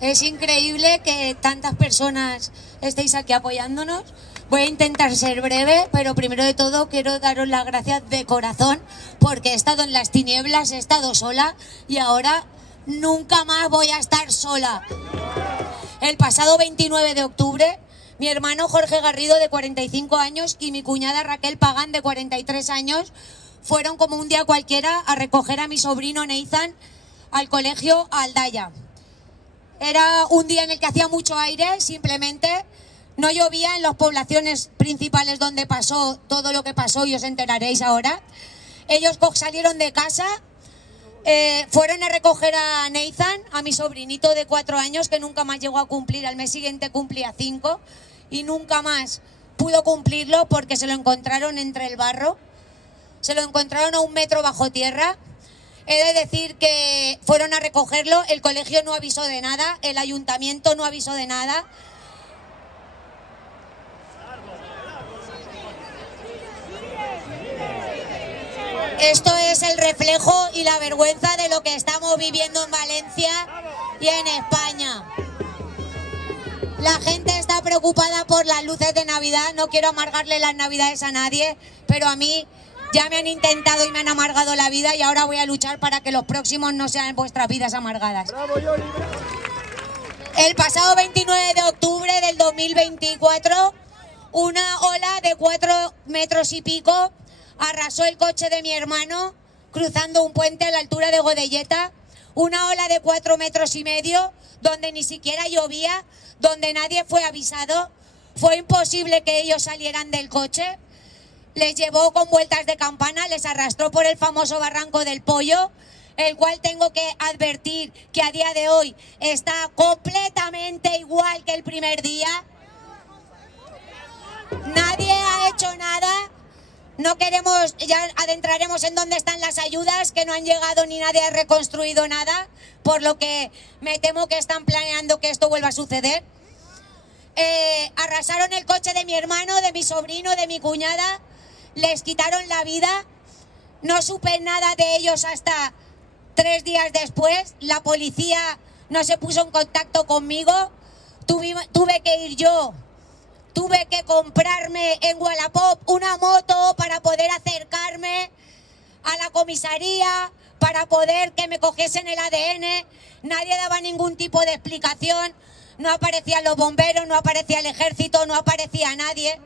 Es increíble que tantas personas estéis aquí apoyándonos. Voy a intentar ser breve, pero primero de todo quiero daros las gracias de corazón porque he estado en las tinieblas, he estado sola y ahora nunca más voy a estar sola. El pasado 29 de octubre, mi hermano Jorge Garrido, de 45 años, y mi cuñada Raquel Pagán, de 43 años, fueron como un día cualquiera a recoger a mi sobrino Nathan al colegio Aldaya. Era un día en el que hacía mucho aire, simplemente no llovía en las poblaciones principales donde pasó todo lo que pasó y os enteraréis ahora. Ellos salieron de casa, fueron a recoger a Nathan, a mi sobrinito de 4 años, que nunca más llegó a cumplir, al mes siguiente cumplía 5 y nunca más pudo cumplirlo porque se lo encontraron entre el barro, se lo encontraron a 1 metro bajo tierra. He de decir que fueron a recogerlo, el colegio no avisó de nada, el ayuntamiento no avisó de nada. Esto es el reflejo y la vergüenza de lo que estamos viviendo en Valencia y en España. La gente está preocupada por las luces de Navidad, no quiero amargarle las Navidades a nadie, pero a mí ya me han intentado y me han amargado la vida y ahora voy a luchar para que los próximos no sean vuestras vidas amargadas. El pasado 29 de octubre del 2024, una ola de 4 metros y pico arrasó el coche de mi hermano cruzando un puente a la altura de Godelleta. Una ola de 4 metros y medio donde ni siquiera llovía, donde nadie fue avisado. Fue imposible que ellos salieran del coche. Les llevó con vueltas de campana, les arrastró por el famoso Barranco del Pollo, el cual tengo que advertir que a día de hoy está completamente igual que el primer día. Nadie ha hecho nada. No queremos, ya adentraremos en dónde están las ayudas, que no han llegado ni nadie ha reconstruido nada, por lo que me temo que están planeando que esto vuelva a suceder. Arrasaron el coche de mi hermano, de mi sobrino, de mi cuñada, les quitaron la vida. No supe nada de ellos hasta 3 días después. La policía no se puso en contacto conmigo. Tuve que ir yo. Tuve que comprarme en Wallapop una moto para poder acercarme a la comisaría, para poder que me cogiesen el ADN. Nadie daba ningún tipo de explicación. No aparecían los bomberos, no aparecía el ejército, no aparecía nadie.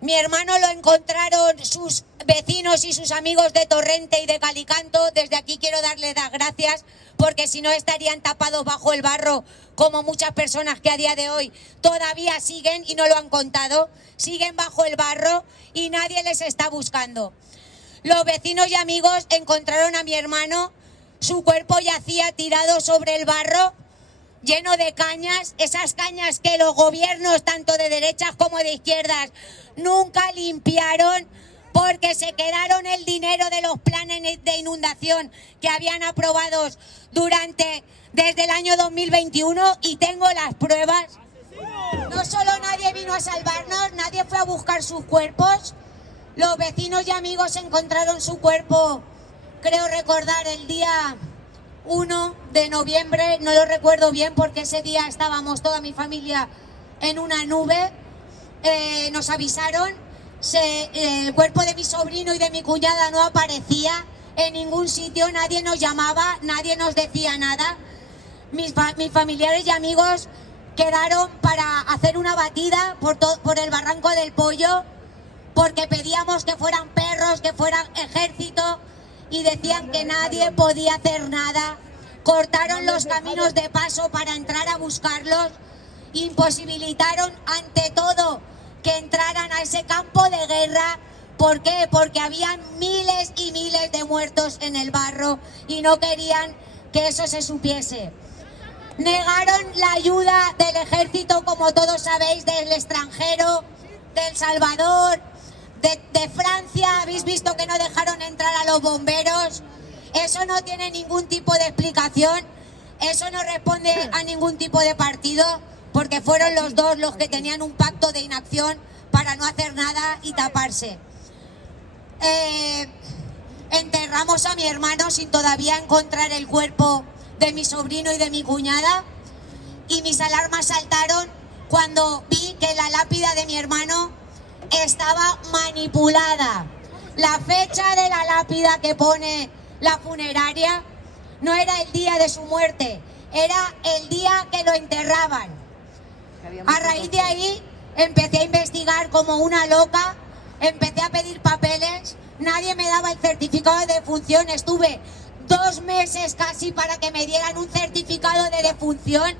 Mi hermano lo encontraron sus vecinos y sus amigos de Torrente y de Calicanto. Desde aquí quiero darles las gracias, porque si no estarían tapados bajo el barro, como muchas personas que a día de hoy todavía siguen y no lo han contado. Siguen bajo el barro y nadie les está buscando. Los vecinos y amigos encontraron a mi hermano, su cuerpo yacía tirado sobre el barro, lleno de cañas, esas cañas que los gobiernos, tanto de derechas como de izquierdas, nunca limpiaron, porque se quedaron el dinero de los planes de inundación que habían aprobado desde el año 2021, y tengo las pruebas. No solo nadie vino a salvarnos, nadie fue a buscar sus cuerpos. Los vecinos y amigos encontraron su cuerpo, creo recordar, el día 1 de noviembre, no lo recuerdo bien porque ese día estábamos toda mi familia en una nube. Nos avisaron, el cuerpo de mi sobrino y de mi cuñada no aparecía en ningún sitio, nadie nos llamaba, nadie nos decía nada. Mis familiares y amigos quedaron para hacer una batida por el Barranco del Pollo, porque pedíamos que fueran perros, que fueran ejército, y decían que nadie podía hacer nada. Cortaron los caminos de paso para entrar a buscarlos, imposibilitaron ante todo que entraran a ese campo de guerra. ¿Por qué? Porque habían miles y miles de muertos en el barro y no querían que eso se supiese. Negaron la ayuda del ejército, como todos sabéis, del extranjero, de El Salvador, de Francia. Habéis visto que no dejaron entrar a los bomberos. Eso no tiene ningún tipo de explicación. Eso no responde a ningún tipo de partido, porque fueron los dos los que tenían un pacto de inacción para no hacer nada y taparse. Enterramos a mi hermano sin todavía encontrar el cuerpo de mi sobrino y de mi cuñada. y mis alarmas saltaron cuando vi que la lápida de mi hermano estaba manipulada. La fecha de la lápida que pone la funeraria no era el día de su muerte, era el día que lo enterraban. A raíz de ahí empecé a investigar como una loca, empecé a pedir papeles, nadie me daba el certificado de defunción, estuve 2 meses casi para que me dieran un certificado de defunción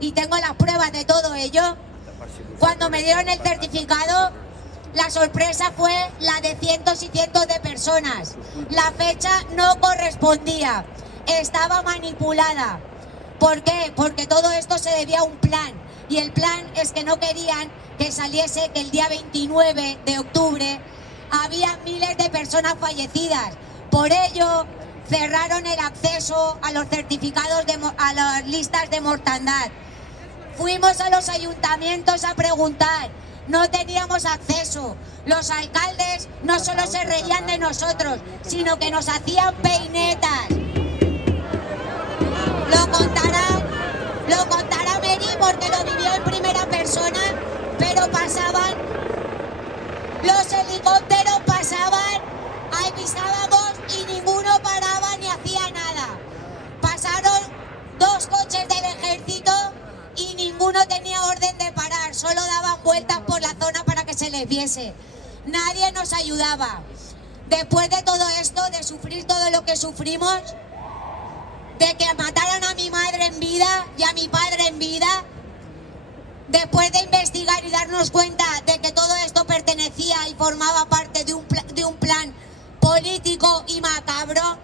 y tengo las pruebas de todo ello. Cuando me dieron el certificado, la sorpresa fue la de cientos y cientos de personas. La fecha no correspondía, estaba manipulada. ¿Por qué? Porque todo esto se debía a un plan. Y el plan es que no querían que saliese que el día 29 de octubre había miles de personas fallecidas. Por ello, cerraron el acceso a los certificados, a las listas de mortandad. Fuimos a los ayuntamientos a preguntar, no teníamos acceso. Los alcaldes no solo se reían de nosotros, sino que nos hacían peinetas. Lo contará Mary porque lo vivió en primera persona, pero pasaban, los helicópteros pasaban, avisábamos y ninguno paraba ni hacía nada. Pasaron 2 coches del ejército y ninguno tenía orden de parar, solo daban vueltas por la zona para que se les viese. Nadie nos ayudaba. Después de todo esto, de sufrir todo lo que sufrimos, de que mataran a mi madre en vida y a mi padre en vida, después de investigar y darnos cuenta de que todo esto pertenecía y formaba parte de un plan político y macabro,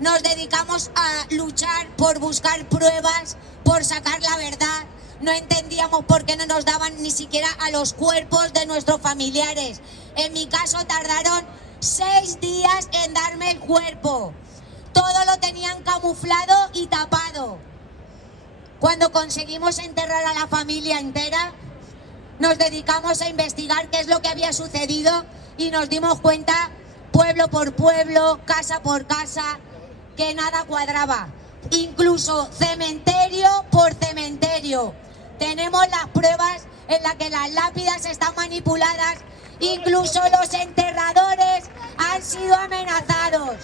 nos dedicamos a luchar por buscar pruebas, por sacar la verdad. No entendíamos por qué no nos daban ni siquiera a los cuerpos de nuestros familiares. En mi caso tardaron 6 días en darme el cuerpo. Todo lo tenían camuflado y tapado. Cuando conseguimos enterrar a la familia entera, nos dedicamos a investigar qué es lo que había sucedido y nos dimos cuenta, pueblo por pueblo, casa por casa, que nada cuadraba. Incluso cementerio por cementerio. Tenemos las pruebas en las que las lápidas están manipuladas. Incluso los enterradores han sido amenazados.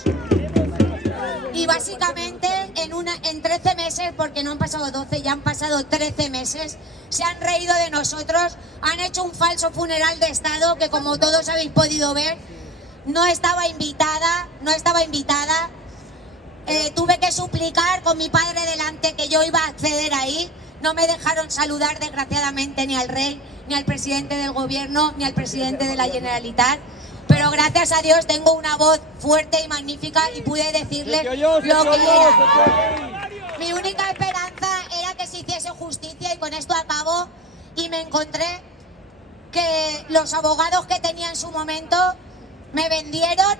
Y básicamente en 13 meses, porque no han pasado 12, ya han pasado 13 meses, se han reído de nosotros, han hecho un falso funeral de Estado que, como todos habéis podido ver, no estaba invitada. Tuve que suplicar con mi padre delante que yo iba a acceder ahí. No me dejaron saludar, desgraciadamente, ni al rey, ni al presidente del gobierno, ni al presidente de la Generalitat. Pero gracias a Dios tengo una voz fuerte y magnífica y pude decirles lo que era. Mi única esperanza era que se hiciese justicia y con esto acabo. Y me encontré que los abogados que tenía en su momento me vendieron,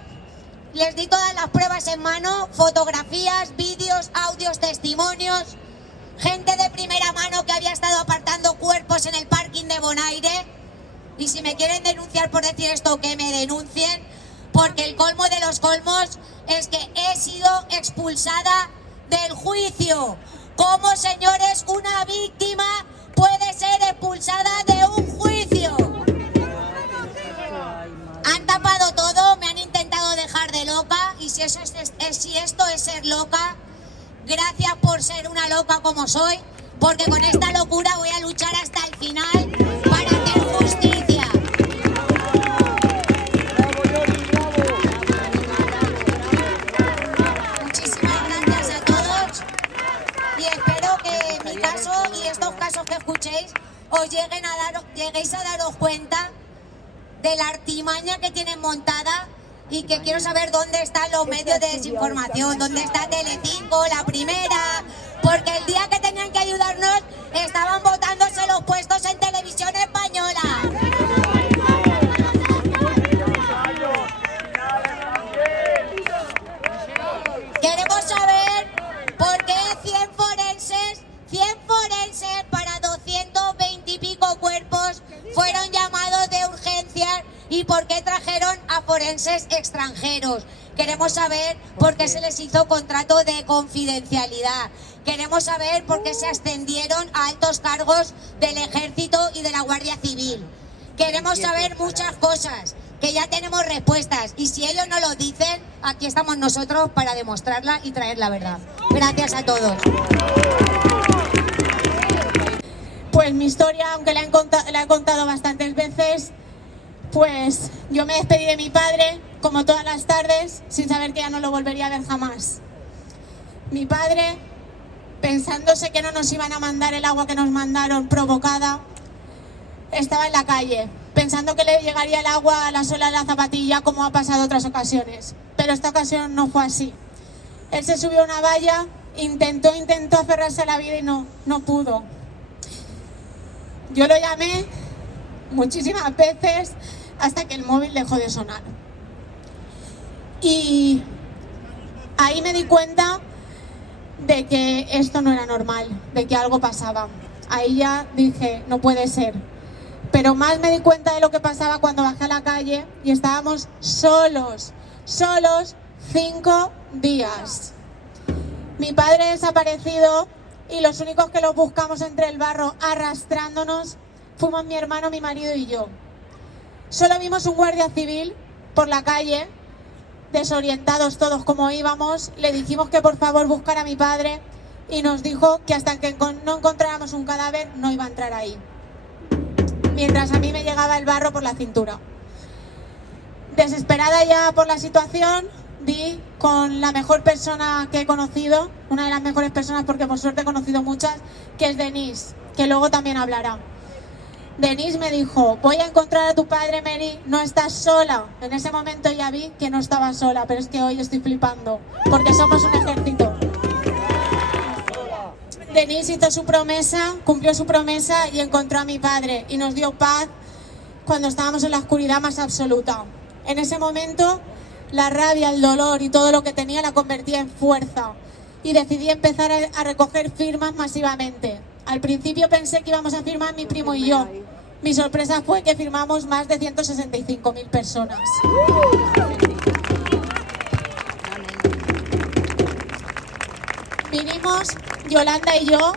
les di todas las pruebas en mano, fotografías, vídeos, audios, testimonios, gente de primera mano que había estado apartando cuerpos en el parking de Bonaire. Y si me quieren denunciar por decir esto, que me denuncien, porque el colmo de los colmos es que he sido expulsada del juicio. ¿Cómo, señores, una víctima puede ser expulsada de un juicio? Han tapado todo, me han intentado dejar de loca, y si esto es ser loca, gracias por ser una loca como soy, porque con esta locura voy a luchar hasta el final para hacer justicia. Muchísimas gracias a todos y espero que mi caso y estos casos que escuchéis os lleguéis a daros cuenta de la artimaña que tienen montada, y que quiero saber dónde están los medios de desinformación, dónde está Telecinco, La Primera, porque el día que tenían que ayudarnos estaban botándose los puestos en Televisión Española. Queremos saber por qué 100 forenses para 220 y pico cuerpos fueron llamados de urgencias y por qué trajeron a forenses extranjeros. Queremos saber por qué se les hizo contrato de confidencialidad. Queremos saber por qué se ascendieron a altos cargos del Ejército y de la Guardia Civil. Queremos saber muchas cosas, que ya tenemos respuestas. Y si ellos no lo dicen, aquí estamos nosotros para demostrarla y traer la verdad. Gracias a todos. Pues mi historia, aunque la he contado bastantes veces, pues yo me despedí de mi padre, como todas las tardes, sin saber que ya no lo volvería a ver jamás. Mi padre, pensándose que no nos iban a mandar el agua que nos mandaron provocada, estaba en la calle, pensando que le llegaría el agua a la suela de la zapatilla, como ha pasado otras ocasiones. Pero esta ocasión no fue así. Él se subió a una valla, intentó aferrarse a la vida y no pudo. Yo lo llamé muchísimas veces hasta que el móvil dejó de sonar. Y ahí me di cuenta de que esto no era normal, de que algo pasaba. Ahí ya dije, no puede ser. Pero más me di cuenta de lo que pasaba cuando bajé a la calle y estábamos solos 5 días. Mi padre desaparecido y los únicos que los buscamos entre el barro arrastrándonos fuimos mi hermano, mi marido y yo. Solo vimos un guardia civil por la calle, desorientados todos como íbamos. Le dijimos que por favor buscara a mi padre y nos dijo que hasta que no encontráramos un cadáver no iba a entrar ahí. Mientras a mí me llegaba el barro por la cintura. Desesperada ya por la situación, di con la mejor persona que he conocido, una de las mejores personas porque por suerte he conocido muchas, que es Denise, que luego también hablará. Denise me dijo, voy a encontrar a tu padre, Mary, no estás sola. En ese momento ya vi que no estaba sola, pero es que hoy estoy flipando, porque somos un ejército. Denise hizo su promesa, cumplió su promesa y encontró a mi padre y nos dio paz cuando estábamos en la oscuridad más absoluta. En ese momento, la rabia, el dolor y todo lo que tenía la convertía en fuerza y decidí empezar a recoger firmas masivamente. Al principio pensé que íbamos a firmar mi primo y yo. Mi sorpresa fue que firmamos más de 165.000 personas. Vinimos, Yolanda y yo,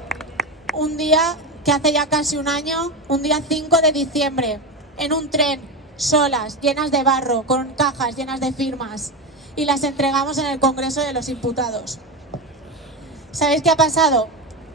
un día que hace ya casi un año, un día 5 de diciembre, en un tren, solas, llenas de barro, con cajas llenas de firmas, y las entregamos en el Congreso de los Imputados. ¿Sabéis qué ha pasado?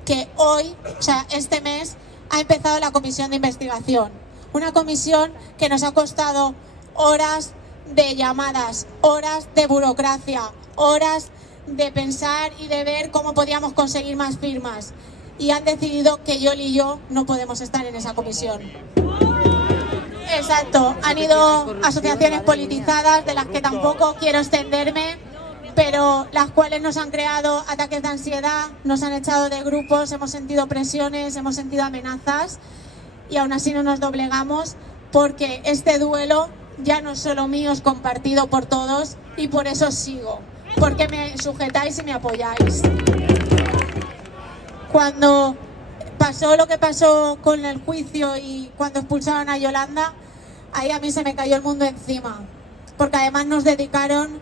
Que hoy, o sea, este mes, ha empezado la comisión de investigación. Una comisión que nos ha costado horas de llamadas, horas de burocracia, horas de pensar y de ver cómo podíamos conseguir más firmas. Y han decidido que Yoli y yo no podemos estar en esa comisión. Exacto, han ido asociaciones politizadas de las que tampoco quiero extenderme, pero las cuales nos han creado ataques de ansiedad, nos han echado de grupos, hemos sentido presiones, hemos sentido amenazas y aún así no nos doblegamos porque este duelo ya no es solo mío, es compartido por todos y por eso sigo, porque me sujetáis y me apoyáis. Cuando pasó lo que pasó con el juicio y cuando expulsaron a Yolanda, ahí a mí se me cayó el mundo encima, porque además nos dedicaron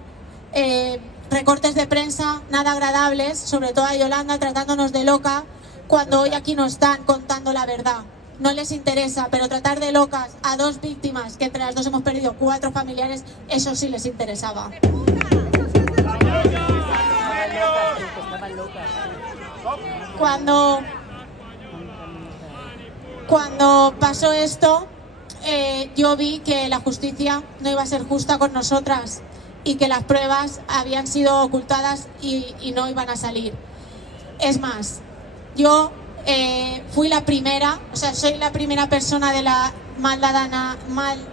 recortes de prensa nada agradables, sobre todo a Yolanda, tratándonos de loca, cuando hoy aquí no están contando la verdad. No les interesa, pero tratar de locas a 2 víctimas, que entre las 2 hemos perdido 4 familiares, eso sí les interesaba. Cuando pasó esto, yo vi que la justicia no iba a ser justa con nosotras y que las pruebas habían sido ocultadas y no iban a salir. Es más, yo fui la primera, o sea, soy la primera persona de la mal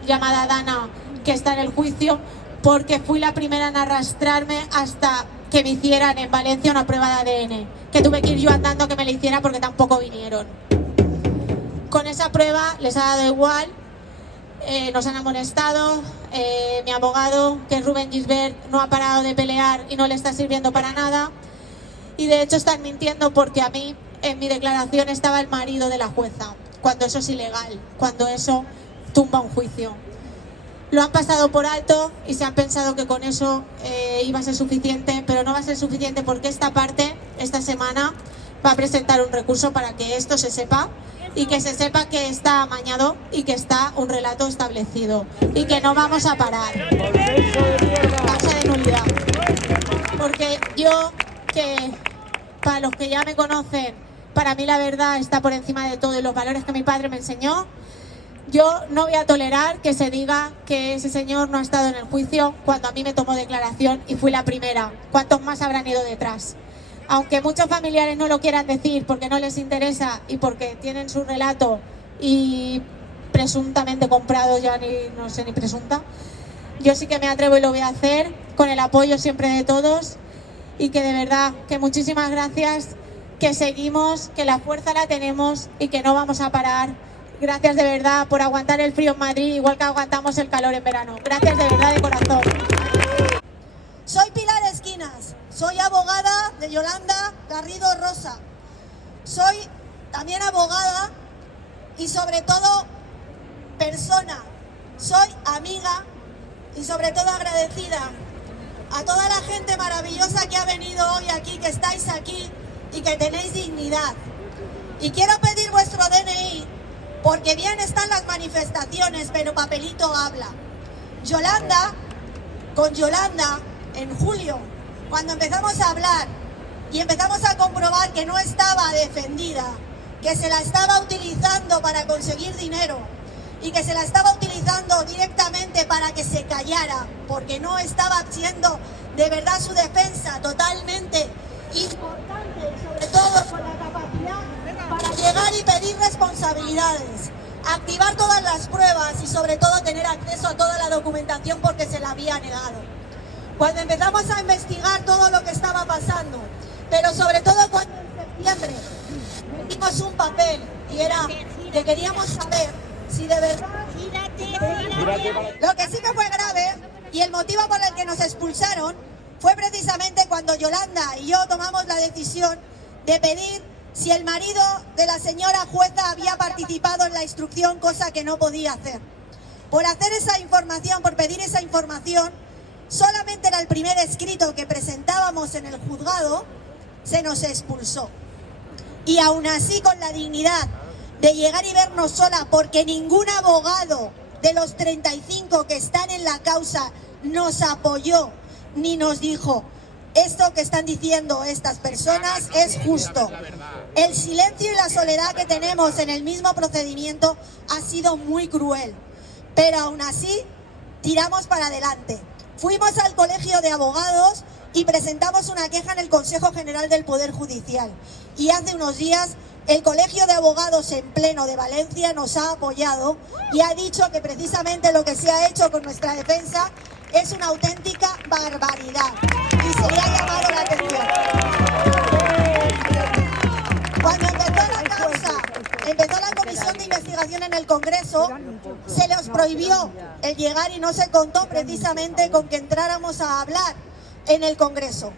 llamada Dana que está en el juicio, porque fui la primera en arrastrarme hasta que me hicieran en Valencia una prueba de ADN, que tuve que ir yo andando a que me la hicieran porque tampoco vinieron. Con esa prueba les ha dado igual, nos han amonestado, mi abogado, que es Rubén Gisbert, no ha parado de pelear y no le está sirviendo para nada, y de hecho están mintiendo porque a mí en mi declaración estaba el marido de la jueza, cuando eso es ilegal, cuando eso tumba un juicio. Lo han pasado por alto y se han pensado que con eso iba a ser suficiente, pero no va a ser suficiente porque esta semana va a presentar un recurso para que esto se sepa y que se sepa que está amañado y que está un relato establecido y que no vamos a parar. Causa de nulidad. Porque yo, que para los que ya me conocen, para mí la verdad está por encima de todo y los valores que mi padre me enseñó, yo no voy a tolerar que se diga que ese señor no ha estado en el juicio cuando a mí me tomó declaración y fui la primera. ¿Cuántos más habrán ido detrás? Aunque muchos familiares no lo quieran decir porque no les interesa y porque tienen su relato y presuntamente comprado, ya no sé ni presunta, yo sí que me atrevo y lo voy a hacer con el apoyo siempre de todos y que de verdad, que muchísimas gracias, que seguimos, que la fuerza la tenemos y que no vamos a parar. Gracias de verdad por aguantar el frío en Madrid, igual que aguantamos el calor en verano. Gracias de verdad de corazón. Soy Pilar Esquinas, soy abogada de Yolanda Garrido Rosa. Soy también abogada y sobre todo persona. Soy amiga y sobre todo agradecida a toda la gente maravillosa que ha venido hoy aquí, que estáis aquí y que tenéis dignidad. Y quiero pedir vuestro DNI, porque bien están las manifestaciones, pero papelito habla. Con Yolanda, en julio, cuando empezamos a hablar y empezamos a comprobar que no estaba defendida, que se la estaba utilizando para conseguir dinero y que se la estaba utilizando directamente para que se callara, porque no estaba haciendo de verdad su defensa totalmente importante y sobre todo con la capacidad para llegar y pedir responsabilidades, activar todas las pruebas y sobre todo tener acceso a toda la documentación porque se la había negado. Cuando empezamos a investigar todo lo que estaba pasando, pero sobre todo cuando en septiembre metimos un papel y era que queríamos saber si de verdad... Lo que sí que fue grave y el motivo por el que nos expulsaron fue precisamente cuando Yolanda y yo tomamos la decisión de pedir si el marido de la señora jueza había participado en la instrucción, cosa que no podía hacer. Por hacer esa información, por pedir esa información, solamente era el primer escrito que presentábamos en el juzgado, se nos expulsó. Y aún así, con la dignidad de llegar y vernos sola, porque ningún abogado de los 35 que están en la causa nos apoyó, ni nos dijo: esto que están diciendo estas personas es justo. El silencio y la soledad que tenemos en el mismo procedimiento ha sido muy cruel, pero aún así tiramos para adelante. Fuimos al Colegio de Abogados y presentamos una queja en el Consejo General del Poder Judicial. Y hace unos días el Colegio de Abogados en Pleno de Valencia nos ha apoyado y ha dicho que precisamente lo que se ha hecho con nuestra defensa es una auténtica barbaridad y se le ha llamado la atención. Cuando empezó la causa, empezó la comisión de investigación en el Congreso, se les prohibió el llegar y no se contó precisamente con que entráramos a hablar en el Congreso.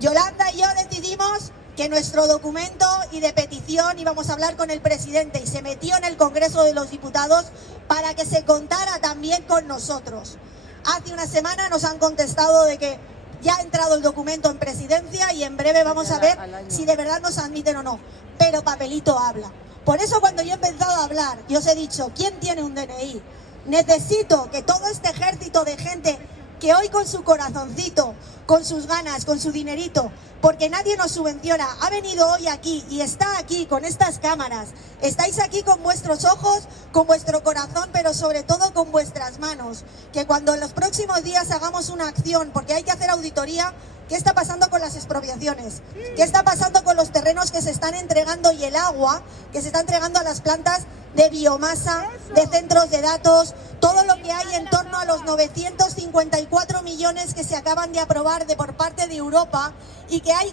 Yolanda y yo decidimos que nuestro documento y de petición íbamos a hablar con el presidente y se metió en el Congreso de los Diputados para que se contara también con nosotros. Hace una semana nos han contestado de que ya ha entrado el documento en presidencia y en breve vamos a ver si de verdad nos admiten o no. Pero papelito habla. Por eso cuando yo he empezado a hablar, yo os he dicho: ¿quién tiene un DNI? Necesito que todo este ejército de gente que hoy con su corazoncito, con sus ganas, con su dinerito, porque nadie nos subvenciona, ha venido hoy aquí y está aquí con estas cámaras. Estáis aquí con vuestros ojos, con vuestro corazón, pero sobre todo con vuestras manos. Que cuando en los próximos días hagamos una acción, porque hay que hacer auditoría, ¿qué está pasando con las expropiaciones? ¿Qué está pasando con los terrenos que se están entregando y el agua que se está entregando a las plantas de biomasa, de centros de datos, todo lo que hay en torno a los 954 millones que se acaban de aprobar por parte de Europa, y que hay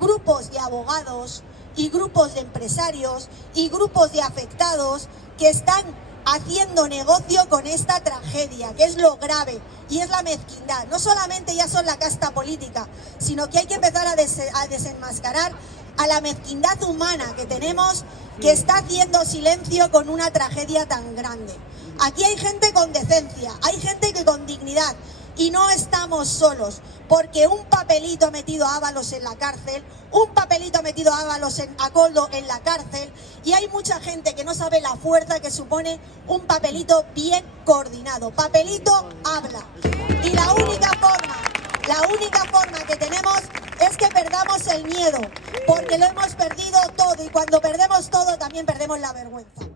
grupos de abogados y grupos de empresarios y grupos de afectados que están haciendo negocio con esta tragedia, que es lo grave y es la mezquindad. No solamente ya son la casta política, sino que hay que empezar a desenmascarar a la mezquindad humana que tenemos, que está haciendo silencio con una tragedia tan grande. Aquí hay gente con decencia, hay gente que con dignidad, y no estamos solos, porque un papelito ha metido a Ábalos en la cárcel, un papelito ha metido a Ábalos a Koldo en la cárcel, y hay mucha gente que no sabe la fuerza que supone un papelito bien coordinado. Papelito habla. Y la única forma que tenemos es que perdamos el miedo, porque lo hemos perdido todo, y cuando perdemos todo también perdemos la vergüenza.